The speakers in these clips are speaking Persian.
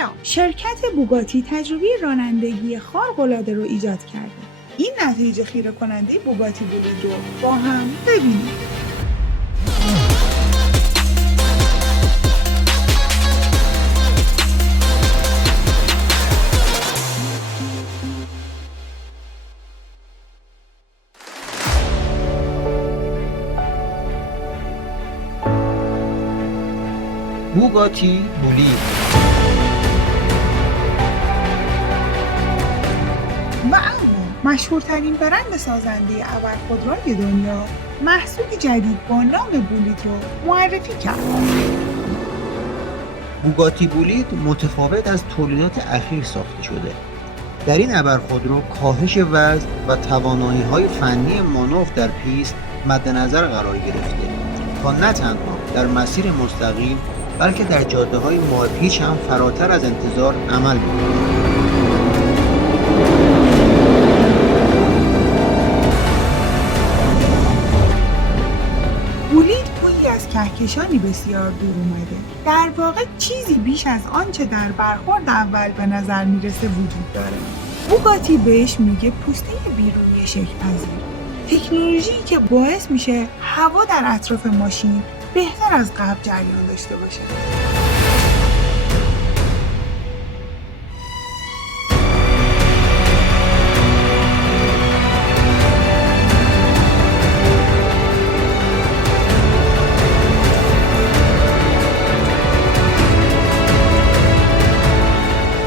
سلام. شرکت بوگاتی تجربه رانندگی خارق‌العاده رو ایجاد کرده. این نتایج خیره کننده بوگاتی بولید رو با هم ببینیم. بوگاتی بولید و اما مشهورترین برند سازنده ابرخودروی دنیا محصولی جدید با نام بولید رو معرفی کرد. بوگاتی بولید متفاوت از تولیدات اخیر ساخته شده. در این ابرخودرو کاهش وزن و توانایی‌های فنی مانور در پیست مد نظر قرار گرفته تا نه تنها در مسیر مستقیم بلکه در جاده‌های مارپیچ هم فراتر از انتظار عمل بکنه. بولید گویی از کهکشانی بسیار دور اومده. در واقع چیزی بیش از آنچه در برخورد اول به نظر میرسه وجود داره. بوگاتی بهش میگه پوسته بیرونی شکل‌پذیر. تکنولوژی که باعث میشه هوا در اطراف ماشین بهتر از قبل جریان داشته باشه.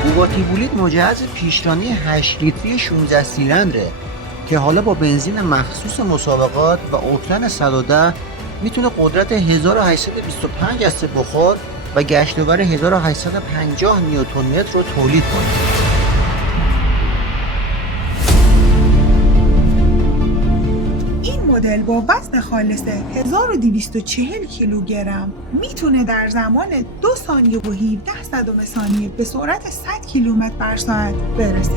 بوگاتی بولید مجهز پیشرانی 8 لیتری 16 سیلندره که حالا با بنزین مخصوص مسابقات و اوکتن 110 میتونه قدرت 1825 دسته بخار و گشت‌آور 1850 نیوتن متر رو تولید کنه. این مدل با وزن خالص 1240 کیلوگرم میتونه در زمان 2 ثانیه و 17 صدم ثانیه به سرعت 100 کیلومتر بر ساعت برسه.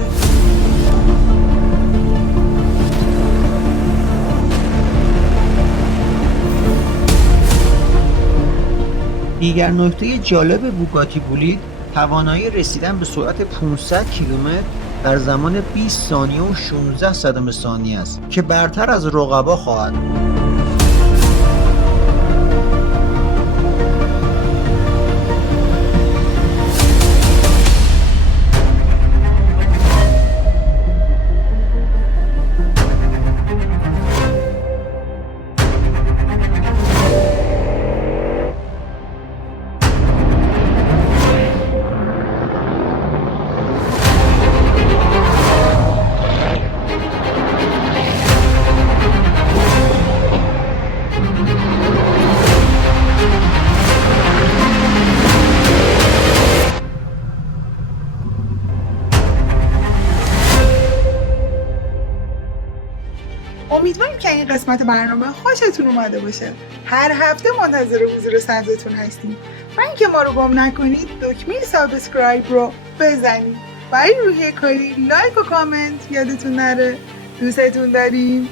دیگر نکته جالب بوگاتی بولید توانایی رسیدن به سرعت 500 کیلومتر در زمان 20 ثانیه و 16 صدم ثانیه است که برتر از رقبا خواهد بود. امیدواریم که این قسمت برنامه خوشتون اومده باشه. هر هفته منتظر حضور سبزتون هستیم و اینکه ما رو گم نکنید دکمه سابسکرایب رو بزنید. برای روحیه کاری لایک و کامنت یادتون نره. دوستتون داریم.